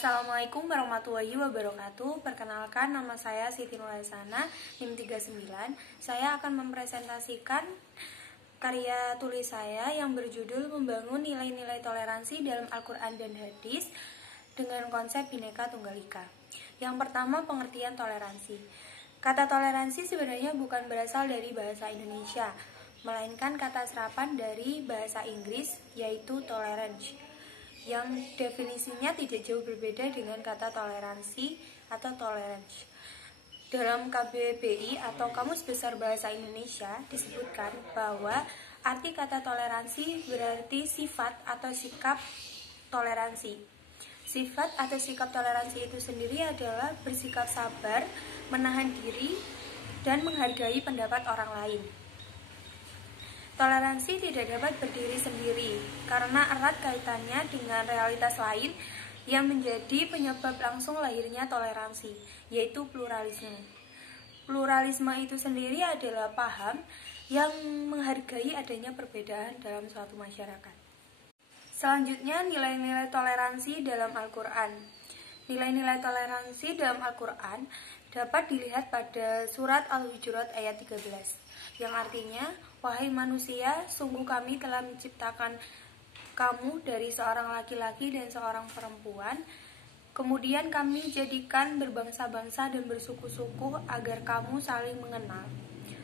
Assalamualaikum warahmatullahi wabarakatuh. Perkenalkan, nama saya Siti Nurhasanah, NIM 39. Saya akan mempresentasikan karya tulis saya yang berjudul Membangun Nilai-Nilai Toleransi dalam Al-Quran dan Hadis dengan konsep Bhinneka Tunggal Ika. Yang pertama, pengertian toleransi. Kata toleransi sebenarnya bukan berasal dari bahasa Indonesia, melainkan kata serapan dari bahasa Inggris, yaitu tolerance, yang definisinya tidak jauh berbeda dengan kata toleransi atau tolerance. Dalam KBBI atau Kamus Besar Bahasa Indonesia disebutkan bahwa arti kata toleransi berarti sifat atau sikap toleransi. Sifat atau sikap toleransi itu sendiri adalah bersikap sabar, menahan diri, dan menghargai pendapat orang lain. Toleransi tidak dapat berdiri sendiri karena erat kaitannya dengan realitas lain yang menjadi penyebab langsung lahirnya toleransi, yaitu pluralisme. Pluralisme itu sendiri adalah paham yang menghargai adanya perbedaan dalam suatu masyarakat. Selanjutnya, nilai-nilai toleransi dalam Al-Quran. Nilai-nilai toleransi dalam Al-Quran dapat dilihat pada surat Al-Hujurat ayat 13, yang artinya, wahai manusia, sungguh kami telah menciptakan kamu dari seorang laki-laki dan seorang perempuan. Kemudian kami jadikan berbangsa-bangsa dan bersuku-suku agar kamu saling mengenal.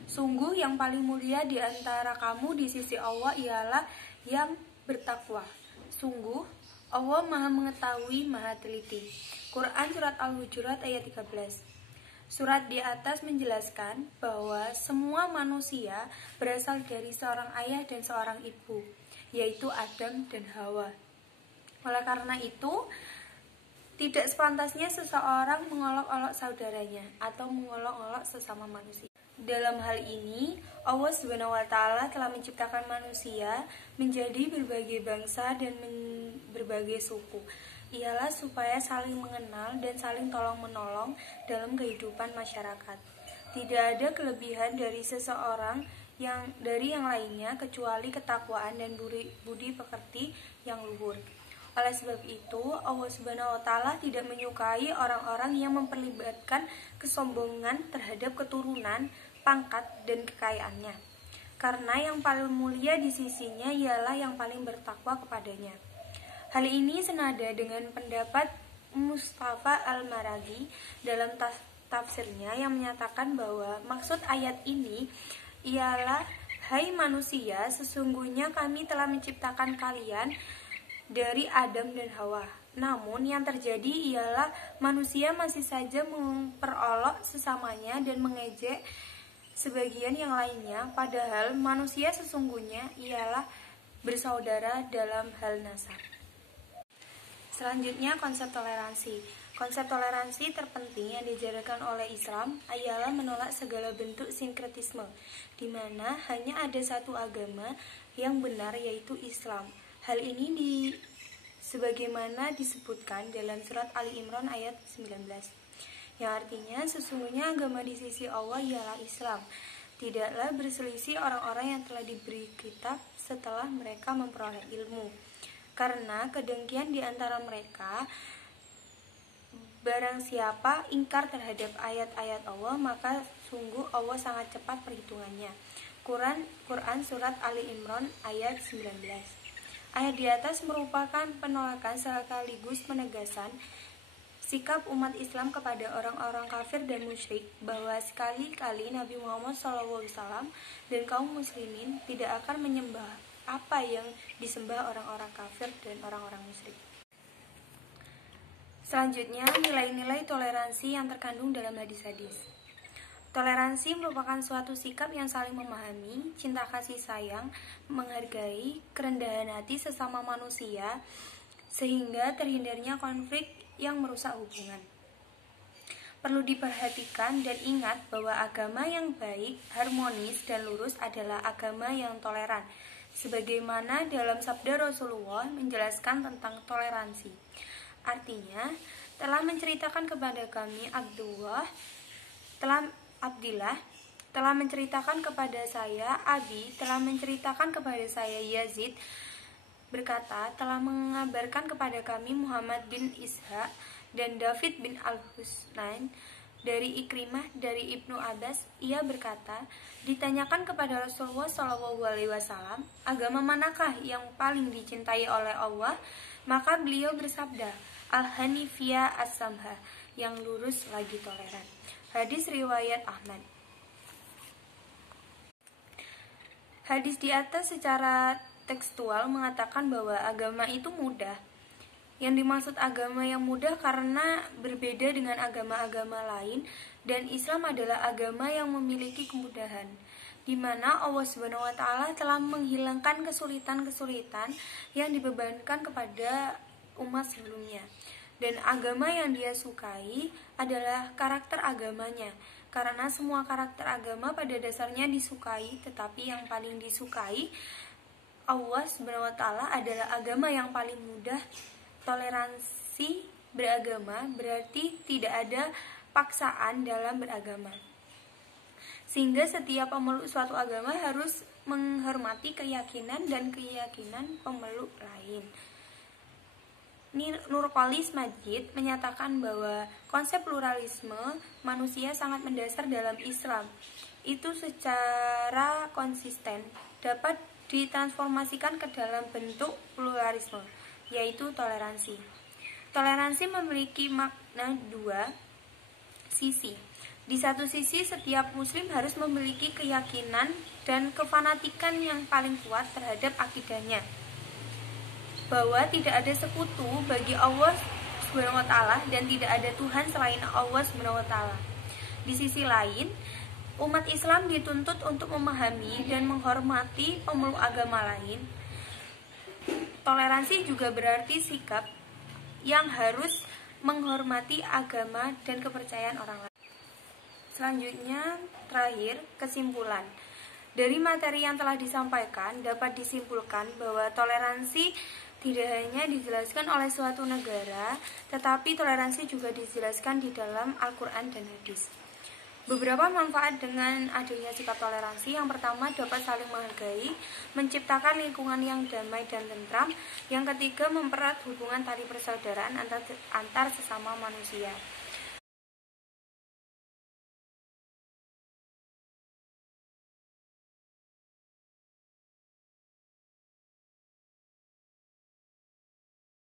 Sungguh yang paling mulia di antara kamu di sisi Allah ialah yang bertakwa. Sungguh Allah Maha Mengetahui, Maha Teliti. Quran Surat Al-Hujurat ayat 13. Surat di atas menjelaskan bahwa semua manusia berasal dari seorang ayah dan seorang ibu, yaitu Adam dan Hawa. Oleh karena itu, tidak sepantasnya seseorang mengolok-olok saudaranya atau mengolok-olok sesama manusia. Dalam hal ini, Allah SWT telah menciptakan manusia menjadi berbagai bangsa dan berbagai suku. Ialah supaya saling mengenal dan saling tolong-menolong dalam kehidupan masyarakat. Tidak ada kelebihan dari seseorang dari yang lainnya kecuali ketakwaan dan budi pekerti yang luhur. Oleh sebab itu, Allah SWT tidak menyukai orang-orang yang memperlibatkan kesombongan terhadap keturunan, pangkat, dan kekayaannya. Karena yang paling mulia di sisinya ialah yang paling bertakwa kepadanya. Hal ini senada dengan pendapat Mustafa Al-Maraghi dalam tafsirnya yang menyatakan bahwa maksud ayat ini ialah, hai manusia, sesungguhnya kami telah menciptakan kalian dari Adam dan Hawa. Namun yang terjadi ialah manusia masih saja memperolok sesamanya dan mengejek sebagian yang lainnya, padahal manusia sesungguhnya ialah bersaudara dalam hal nasab. Selanjutnya, konsep toleransi. Konsep toleransi terpenting yang diajarkan oleh Islam ialah menolak segala bentuk sinkretisme, di mana hanya ada satu agama yang benar, yaitu Islam. Hal ini sebagaimana disebutkan dalam surat Ali Imran ayat 19, yang artinya sesungguhnya agama di sisi Allah ialah Islam. Tidaklah berselisih orang-orang yang telah diberi kitab setelah mereka memperoleh ilmu. Karena kedengkian di antara mereka, barang siapa ingkar terhadap ayat-ayat Allah, maka sungguh Allah sangat cepat perhitungannya. Quran Surat Ali Imran ayat 19. Ayat di atas merupakan penolakan sekaligus penegasan sikap umat Islam kepada orang-orang kafir dan musyrik, bahwa sekali-kali Nabi Muhammad SAW dan kaum muslimin tidak akan menyembah apa yang disembah orang-orang kafir dan orang-orang musyrik. Selanjutnya, nilai-nilai toleransi yang terkandung dalam hadis-hadis. Toleransi merupakan suatu sikap yang saling memahami, cinta kasih sayang, menghargai, kerendahan hati sesama manusia, sehingga terhindarnya konflik yang merusak hubungan. Perlu diperhatikan dan ingat bahwa agama yang baik, harmonis, dan lurus adalah agama yang toleran, sebagaimana dalam sabda Rasulullah menjelaskan tentang toleransi. Artinya, telah menceritakan kepada kami Abdillah telah menceritakan kepada saya, Abi telah menceritakan kepada saya, Yazid berkata, telah mengabarkan kepada kami Muhammad bin Ishaq dan David bin Al-Husnain dari Ikrimah dari Ibnu Abbas. Ia berkata, ditanyakan kepada Rasulullah SAW, agama manakah yang paling dicintai oleh Allah? Maka beliau bersabda, Al-Hanifiyah As-Samha, yang lurus lagi toleran. Hadis riwayat Ahmad. Hadis di atas secara tekstual mengatakan bahwa agama itu mudah. Yang dimaksud agama yang mudah karena berbeda dengan agama-agama lain, dan Islam adalah agama yang memiliki kemudahan, di mana Allah Subhanahu wa Ta'ala telah menghilangkan kesulitan-kesulitan yang dibebankan kepada umat sebelumnya. Dan agama yang dia sukai adalah karakter agamanya, karena semua karakter agama pada dasarnya disukai, tetapi yang paling disukai Allah Subhanahu wa Ta'ala adalah agama yang paling mudah. Toleransi beragama berarti tidak ada paksaan dalam beragama, sehingga setiap pemeluk suatu agama harus menghormati keyakinan dan keyakinan pemeluk lain. Nurcholis Majid menyatakan bahwa konsep pluralisme manusia sangat mendasar dalam Islam. Itu secara konsisten dapat ditransformasikan ke dalam bentuk pluralisme, yaitu toleransi. Toleransi memiliki makna dua sisi. Di satu sisi, setiap muslim harus memiliki keyakinan dan kefanatikan yang paling kuat terhadap akidahnya, bahwa tidak ada sekutu bagi Allah Subhanahu wa Ta'ala dan tidak ada Tuhan selain Allah Subhanahu wa Ta'ala. Di sisi lain, umat Islam dituntut untuk memahami dan menghormati pemeluk agama lain. Toleransi juga berarti sikap yang harus menghormati agama dan kepercayaan orang lain. Selanjutnya, terakhir, kesimpulan. Dari materi yang telah disampaikan, dapat disimpulkan bahwa toleransi tidak hanya dijelaskan oleh suatu negara, tetapi toleransi juga dijelaskan di dalam Al-Quran dan hadis. Beberapa manfaat dengan adanya sikap toleransi: yang pertama, dapat saling menghargai, menciptakan lingkungan yang damai dan tentram. Yang ketiga, mempererat hubungan tali persaudaraan antar sesama manusia.